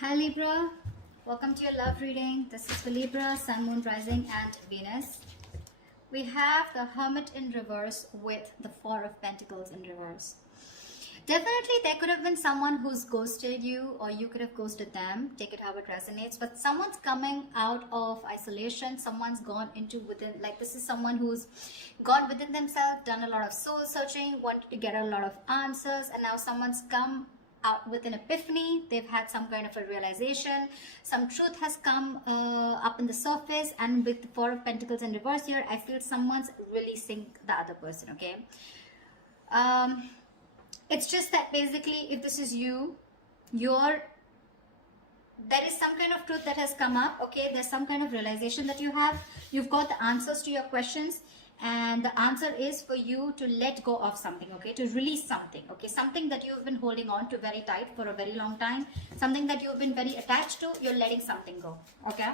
Hi Libra, welcome to your love reading. This is for Libra, Sun, Moon, Rising and Venus. We have the Hermit in reverse with the Four of Pentacles in reverse. Definitely there could have been someone who's ghosted you, or you could have ghosted them. Take it how it resonates. But someone's coming out of isolation. Someone's gone into within, like this is someone who's gone within themselves, done a lot of soul searching, wanted to get a lot of answers, and now someone's come out with an epiphany. They've had some kind of a realization. Some truth has come up in the surface, and with the Four of Pentacles in reverse here, I feel someone's releasing the other person, okay? It's just that basically if this is you, there is some kind of truth that has come up, okay? There's some kind of realization that you have. You've got the answers to your questions, and the answer is for you to let go of something, okay? To release something, okay? Something that you've been holding on to very tight for a very long time. Something that you've been very attached to, you're letting something go, okay?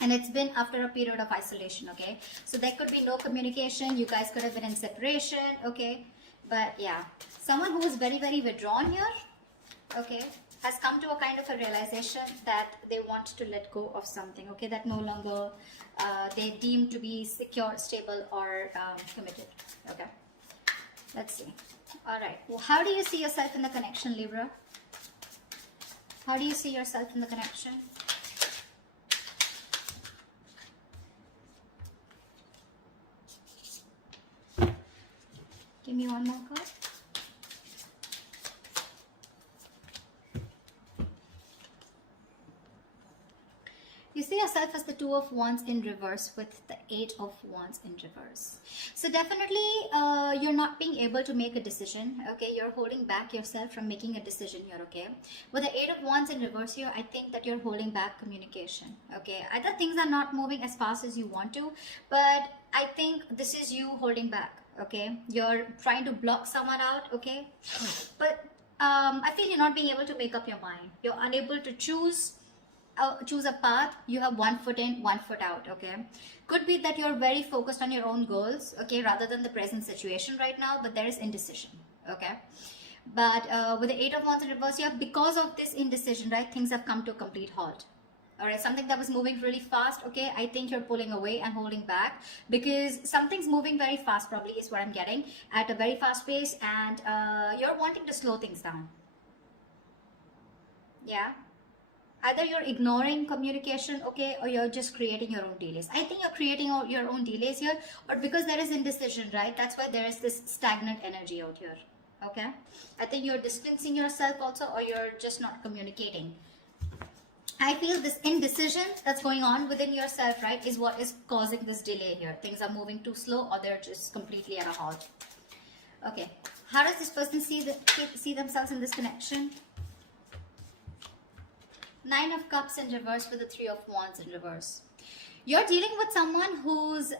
And it's been after a period of isolation, okay? So there could be no communication. You guys could have been in separation, okay? But yeah, someone who is very, very withdrawn here, okay, has come to a kind of a realization that they want to let go of something, okay, that no longer they deem to be secure, stable, or committed, okay. Let's see. All right. Well, how do you see yourself in the connection, Libra? How do you see yourself in the connection? Give me one more card. You see yourself as the Two of Wands in reverse with the Eight of Wands in reverse. So definitely you're not being able to make a decision, okay? You're holding back yourself from making a decision here, okay? With the Eight of Wands in reverse here, I think that you're holding back communication, okay? Either things are not moving as fast as you want to, but I think this is you holding back, okay? You're trying to block someone out, okay? But I feel you're not being able to make up your mind. You're unable to choose a path. You have one foot in, one foot out, okay? Could be that you're very focused on your own goals, okay, rather than the present situation right now, but there is indecision, okay? But with the Eight of Wands in reverse here, because of this indecision, right, things have come to a complete halt. All right, something that was moving really fast, okay, I think you're pulling away and holding back because something's moving very fast, probably is what I'm getting, at a very fast pace, and you're wanting to slow things down. Yeah. Either you're ignoring communication, okay, or you're just creating your own delays. I think you're creating your own delays here, but because there is indecision, right, that's why there is this stagnant energy out here, okay? I think you're distancing yourself also, or you're just not communicating. I feel this indecision that's going on within yourself, right, is what is causing this delay here. Things are moving too slow, or they're just completely at a halt. Okay, how does this person see themselves in this connection? Nine of Cups in reverse with the Three of Wands in reverse. You're dealing with someone who's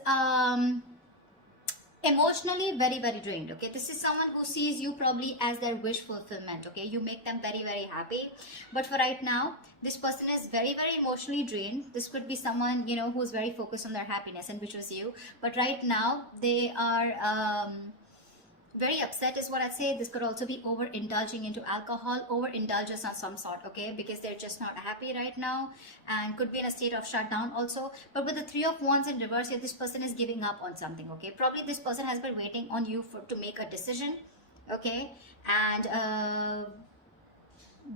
emotionally very, very drained, okay? This is someone who sees you probably as their wish fulfillment, okay? You make them very, very happy. But for right now, this person is very, very emotionally drained. This could be someone, you know, who's very focused on their happiness, and which was you. But right now, they are very upset is what I'd say. This could also be overindulging into alcohol, overindulgence of some sort, okay, because they're just not happy right now, and could be in a state of shutdown also. But with the Three of Wands in reverse here, this person is giving up on something, okay? Probably this person has been waiting on you to make a decision, okay, and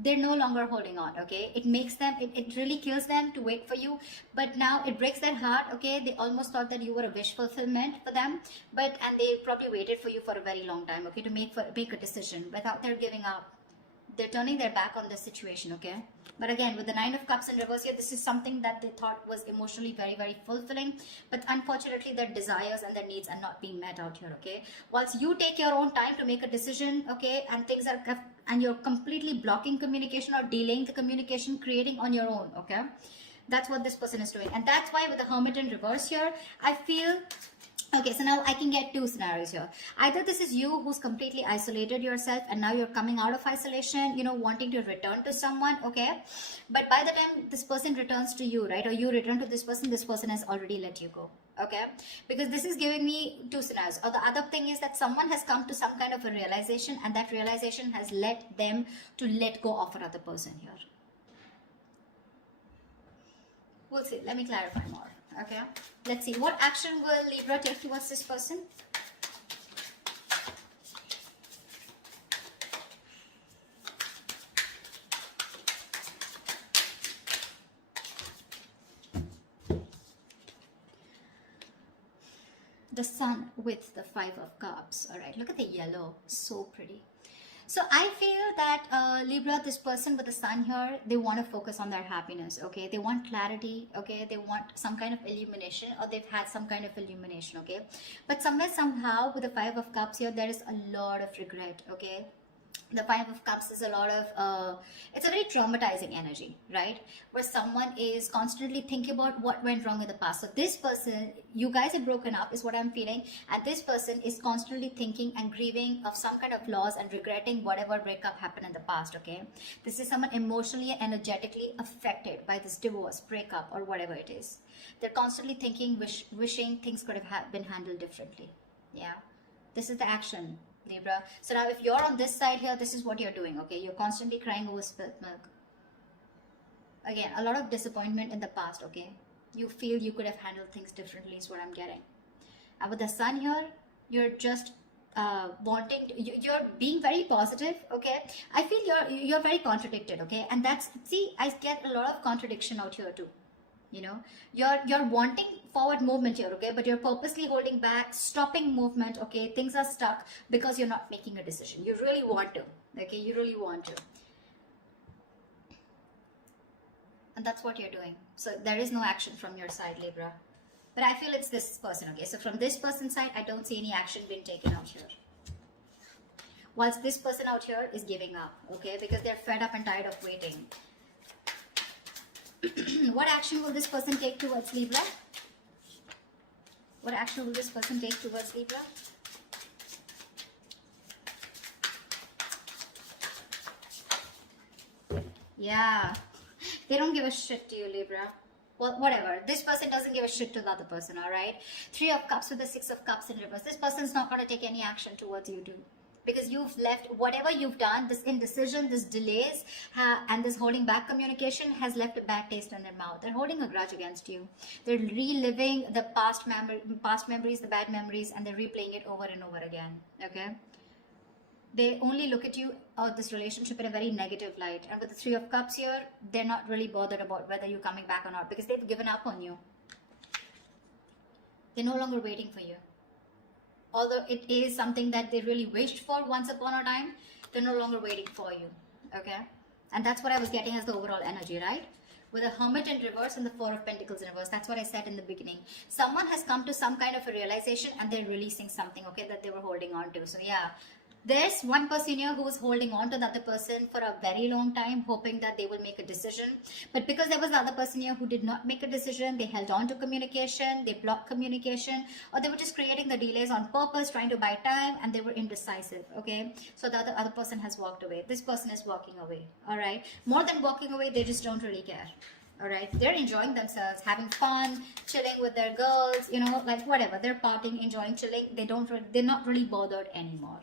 they're no longer holding on, okay? It makes them, it really kills them to wait for you, but now it breaks their heart, okay? They almost thought that you were a wish fulfillment for them, and they probably waited for you for a very long time, okay, to make a decision. Without their giving up, they're turning their back on the situation, okay? But again, with the Nine of Cups in reverse here, this is something that they thought was emotionally very, very fulfilling, but unfortunately their desires and their needs are not being met out here, okay? Whilst you take your own time to make a decision, okay, and you're completely blocking communication or delaying the communication, creating on your own, okay? That's what this person is doing. And that's why with the Hermit in reverse here, I feel, okay, so now I can get two scenarios here. Either this is you who's completely isolated yourself, and now you're coming out of isolation, you know, wanting to return to someone, okay? But by the time this person returns to you, right, or you return to this person has already let you go, okay? Because this is giving me two scenarios. Or the other thing is that someone has come to some kind of a realization, and that realization has led them to let go of another person here. we'll see. Let me clarify more. Okay, let's see. What action will Libra take towards this person? The Sun with the Five of Cups. All right, look at the yellow, so pretty. So I feel that Libra, this person with the Sun here, they want to focus on their happiness. Okay, they want clarity. Okay, they want some kind of illumination, or they've had some kind of illumination. Okay, but somewhere somehow with the Five of Cups here, there is a lot of regret. Okay, the Five of Cups is a lot of it's a very traumatizing energy, right? Where someone is constantly thinking about what went wrong in the past. So this person, you guys are broken up is what I'm feeling, and this person is constantly thinking and grieving of some kind of loss and regretting whatever breakup happened in the past. Okay, this is someone emotionally and energetically affected by this divorce, breakup, or whatever it is. They're constantly thinking, wishing things could have been handled differently. Yeah, this is the action, Libra. So now if you're on this side here, this is what you're doing. Okay, you're constantly crying over spilt milk. Again, a lot of disappointment in the past. Okay, you feel you could have handled things differently is what I'm getting. And with the Sun here, you're just you're being very positive. Okay, I feel you're very contradicted. Okay, and that's, see, I get a lot of contradiction out here too. You know, you're wanting forward movement here, okay, but you're purposely holding back, stopping movement. Okay, things are stuck because you're not making a decision. You really want to. Okay, you really want to, and that's what you're doing. So there is no action from your side, Libra, but I feel it's this person. Okay, so from this person's side, I don't see any action being taken out here, whilst this person out here is giving up. Okay, because they're fed up and tired of waiting. What action will this person take towards Libra? What action will this person take towards Libra? Yeah, they don't give a shit to you, Libra. Well, whatever. This person doesn't give a shit to the other person, all right? Three of Cups with the Six of Cups in reverse. This person's not going to take any action towards you too. Because you've left, whatever you've done, this indecision, this delays, and this holding back communication has left a bad taste in their mouth. They're holding a grudge against you. They're reliving the past memories, the bad memories, and they're replaying it over and over again. Okay? They only look at you or this relationship in a very negative light. And with the Three of Cups here, they're not really bothered about whether you're coming back or not, because they've given up on you. They're no longer waiting for you. Although it is something that they really wished for once upon a time, they're no longer waiting for you. Okay? And that's what I was getting as the overall energy, right? With a Hermit in reverse and the Four of Pentacles in reverse. That's what I said in the beginning. Someone has come to some kind of a realization and they're releasing something, okay, that they were holding on to. So yeah, there's one person here who was holding on to the other person for a very long time, hoping that they will make a decision. But because there was the other person here who did not make a decision, they held on to communication, they blocked communication, or they were just creating the delays on purpose, trying to buy time, and they were indecisive, okay? So the other person has walked away. This person is walking away, all right? More than walking away, they just don't really care. All right, they're enjoying themselves, having fun, chilling with their girls, you know, like whatever. They're partying, enjoying, chilling. They're not really bothered anymore.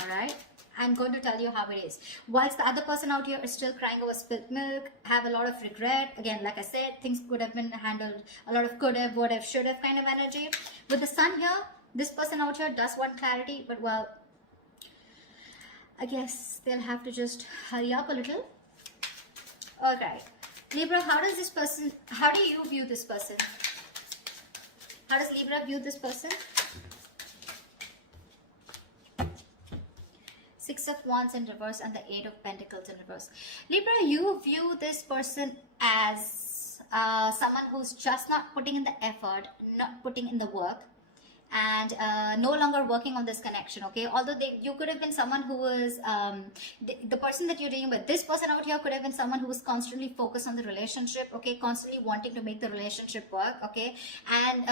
All right, I'm going to tell you how it is. Whilst the other person out here is still crying over spilt milk, have a lot of regret. Again, like I said, things could have been handled. A lot of could have, would have, should have kind of energy. With the Sun here, this person out here does want clarity, but well, I guess they'll have to just hurry up a little. All right, Libra, how do you view this person? How does Libra view this person? Six of Wands in reverse and the Eight of Pentacles in reverse. Libra, you view this person as someone who's just not putting in the effort, not putting in the work, and no longer working on this connection, okay? Although you could have been someone who was, the person that you're dealing with, this person out here could have been someone who was constantly focused on the relationship, okay? Constantly wanting to make the relationship work, okay? And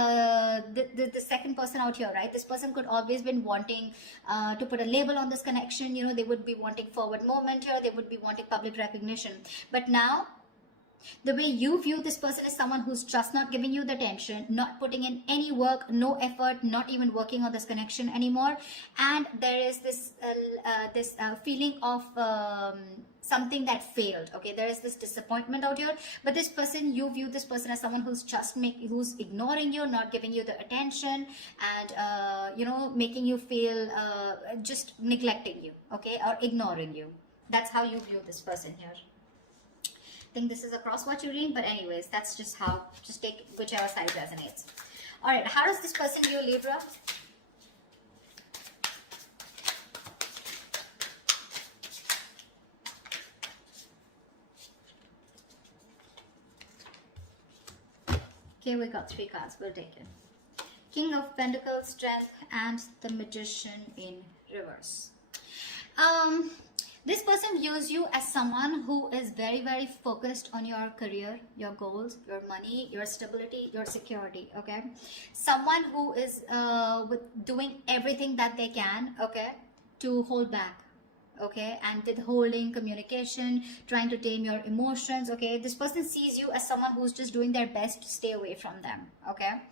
the second person out here, right? This person could always been wanting to put a label on this connection, you know, they would be wanting forward movement here, they would be wanting public recognition. But now, the way you view this person is someone who's just not giving you the attention, not putting in any work, no effort, not even working on this connection anymore. And there is this feeling of something that failed. Okay, there is this disappointment out here, but this person, you view this person as someone who's who's ignoring you, not giving you the attention, and you know, making you feel just neglecting you, okay, or ignoring you. That's how you view this person here. I think this is a cross-watch reading, but anyways, that's just how, just take whichever side resonates. All right, how does this person view Libra? Okay, we got 3 cards, we'll take it. King of Pentacles, Strength, and the Magician in reverse. This person views you as someone who is very, very focused on your career, your goals, your money, your stability, your security, okay? Someone who is doing everything that they can, okay, to hold back, okay, and withholding communication, trying to tame your emotions, okay? This person sees you as someone who's just doing their best to stay away from them, okay?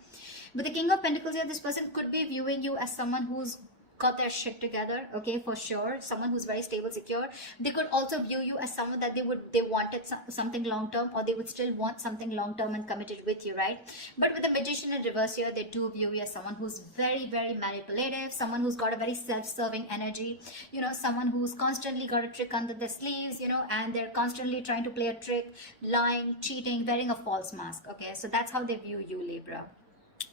But the King of Pentacles here, this person could be viewing you as someone who's got their shit together, okay, for sure. Someone who's very stable, secure. They could also view you as someone that they wanted something long term, or they would still want something long term and committed with you, right? But with the Magician in reverse here, they do view you as someone who's very, very manipulative, someone who's got a very self-serving energy, you know, someone who's constantly got a trick under their sleeves, you know, and they're constantly trying to play a trick, lying, cheating, wearing a false mask, okay? So that's how they view you, Libra.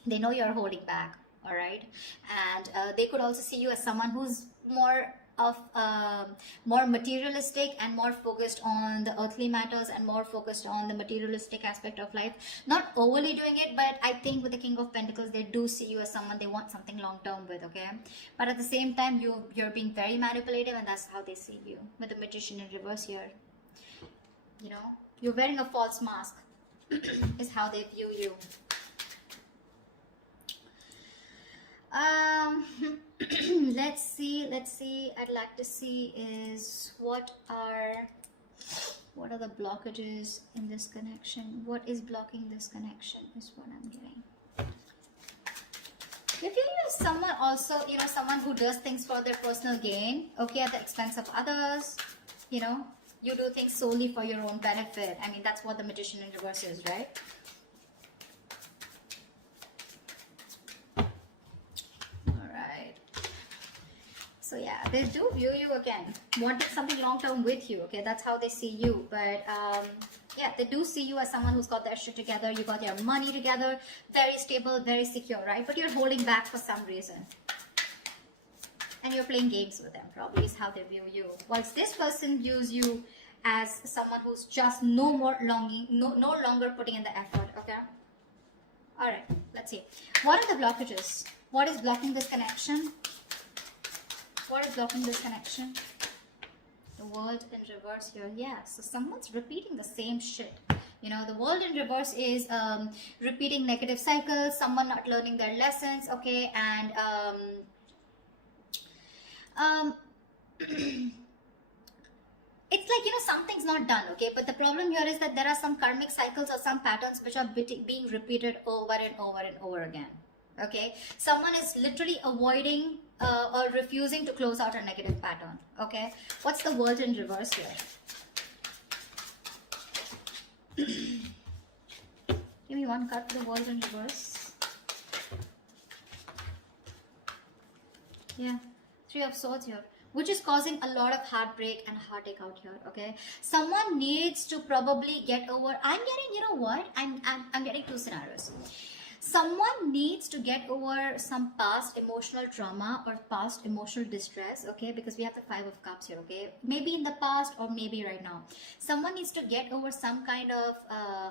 They know you're holding back. All right, and they could also see you as someone who's more materialistic and more focused on the earthly matters and more focused on the materialistic aspect of life. Not overly doing it, but I think with the King of Pentacles, they do see you as someone they want something long term with, okay? But at the same time, you're being very manipulative, and that's how they see you with the Magician in reverse here. You know, you're wearing a false mask is how they view you. Let's see. I'd like to see is what are the blockages in this connection? What is blocking this connection is what I'm getting. If you use someone also, you know, someone who does things for their personal gain, okay, at the expense of others, you know, you do things solely for your own benefit. I mean, that's what the Magician in reverse is, right? So yeah, they do view you again, wanting something long-term with you, okay? That's how they see you. But yeah, they do see you as someone who's got their shit together, you got your money together, very stable, very secure, right? But you're holding back for some reason. And you're playing games with them, probably is how they view you. Whilst this person views you as someone who's just no longer putting in the effort, okay? Alright, let's see. What are the blockages? What is blocking this connection? What is blocking this connection? The World in reverse here. Yeah, so someone's repeating the same shit. You know, the World in reverse is repeating negative cycles, someone not learning their lessons, okay, and it's like, you know, something's not done, okay, but the problem here is that there are some karmic cycles or some patterns which are being repeated over and over and over again, okay? Someone is literally avoiding or refusing to close out a negative pattern, okay? What's the World in reverse here? Give me one card for the World in reverse. Yeah, 3 of Swords here, which is causing a lot of heartbreak and heartache out here, okay? Someone needs to probably get over, I'm getting, you know what? I'm getting 2 scenarios. Someone needs to get over some past emotional trauma or past emotional distress, okay? Because we have the 5 of Cups here, okay? Maybe in the past or maybe right now. Someone needs to get over some kind of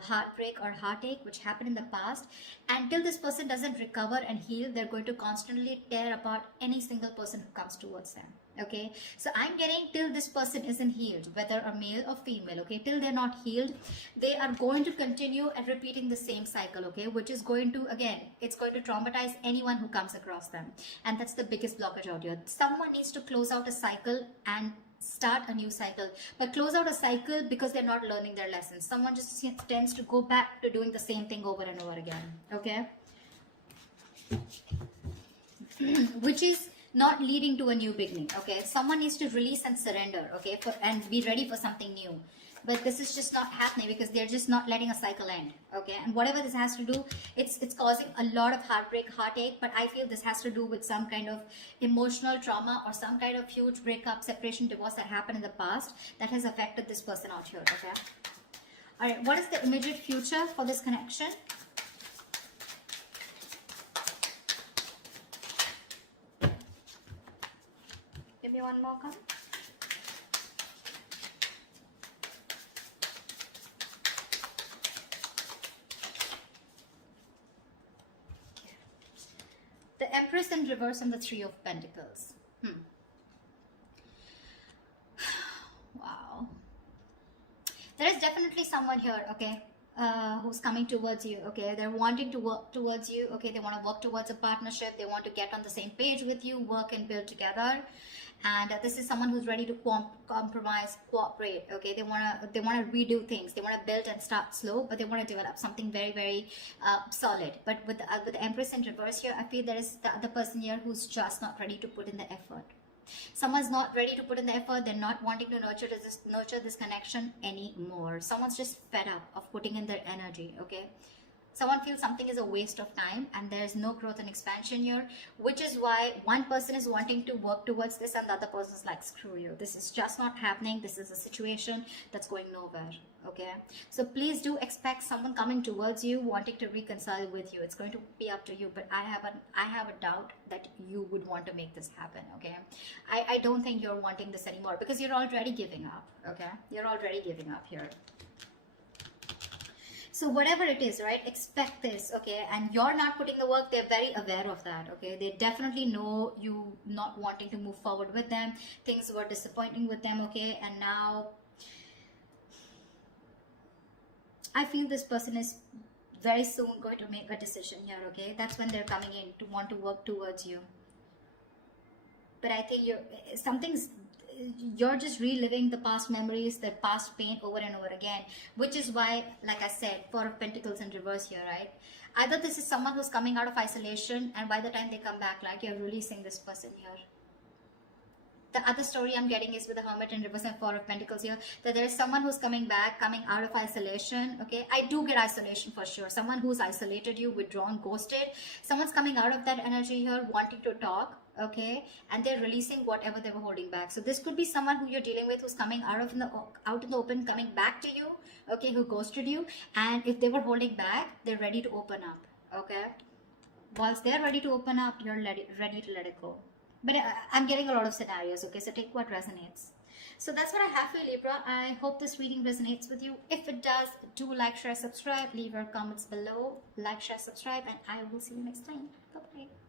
heartbreak or heartache which happened in the past. Until this person doesn't recover and heal, they're going to constantly tear apart any single person who comes towards them. Okay, so I'm getting till this person isn't healed, whether a male or female, okay, till they're not healed, they are going to continue and repeating the same cycle, okay, which is going to, again, it's going to traumatize anyone who comes across them. And that's the biggest blockage out here. Someone needs to close out a cycle and start a new cycle, but close out a cycle because they're not learning their lessons. Someone just tends to go back to doing the same thing over and over again, okay? Which is not leading to a new beginning. Okay, someone needs to release and surrender, okay, and be ready for something new. But this is just not happening because they're just not letting a cycle end. Okay, and whatever this has to do, it's causing a lot of heartbreak, heartache. But I feel this has to do with some kind of emotional trauma or some kind of huge breakup, separation, divorce that happened in the past that has affected this person out here. Okay, all right, what is the immediate future for this connection? Give me one more card. The Empress in reverse and the Three of Pentacles. Wow. There is definitely someone here, okay, who's coming towards you, okay. They're wanting to work towards you, okay. They want to work towards a partnership. They want to get on the same page with you, work and build together. And this is someone who's ready to compromise, cooperate, okay. They want to redo things. They want to build and start slow, but they want to develop something very, very solid. But with the Empress in reverse here, I feel there is the other person here who's just not ready to put in the effort. Someone's not ready to put in the effort. They're not wanting to nurture this connection anymore. Someone's just fed up of putting in their energy, okay. Someone feels something is a waste of time and there's no growth and expansion here, which is why one person is wanting to work towards this and the other person is like, screw you, this is just not happening. This is a situation that's going nowhere, okay. So please do expect someone coming towards you wanting to reconcile with you. It's going to be up to you, but I have a doubt that you would want to make this happen, okay. I don't think you're wanting this anymore because you're already giving up, okay. You're already giving up here. So whatever it is, right, expect this, okay, and you're not putting the work. They're very aware of that, okay. They definitely know you not wanting to move forward with them. Things were disappointing with them, okay, and now I feel this person is very soon going to make a decision here, okay. That's when they're coming in to want to work towards you. But I think you're just reliving the past memories, the past pain over and over again, which is why, like I said, Four of Pentacles in reverse here, right? Either this is someone who's coming out of isolation and by the time they come back, like, you're releasing this person here. The other story I'm getting is with the Hermit in reverse and Four of Pentacles here, that there is someone who's coming back, coming out of isolation, okay? I do get isolation for sure. Someone who's isolated you, withdrawn, ghosted. Someone's coming out of that energy here, wanting to talk, okay? And they're releasing whatever they were holding back. So this could be someone who you're dealing with who's coming out in the open, coming back to you, okay? Who ghosted you. And if they were holding back, they're ready to open up, okay? Once they're ready to open up, you're ready to let it go. But I'm getting a lot of scenarios, okay? So take what resonates. So that's what I have for you, Libra. I hope this reading resonates with you. If it does, do like, share, subscribe. Leave your comments below. Like, share, subscribe. And I will see you next time. Bye-bye.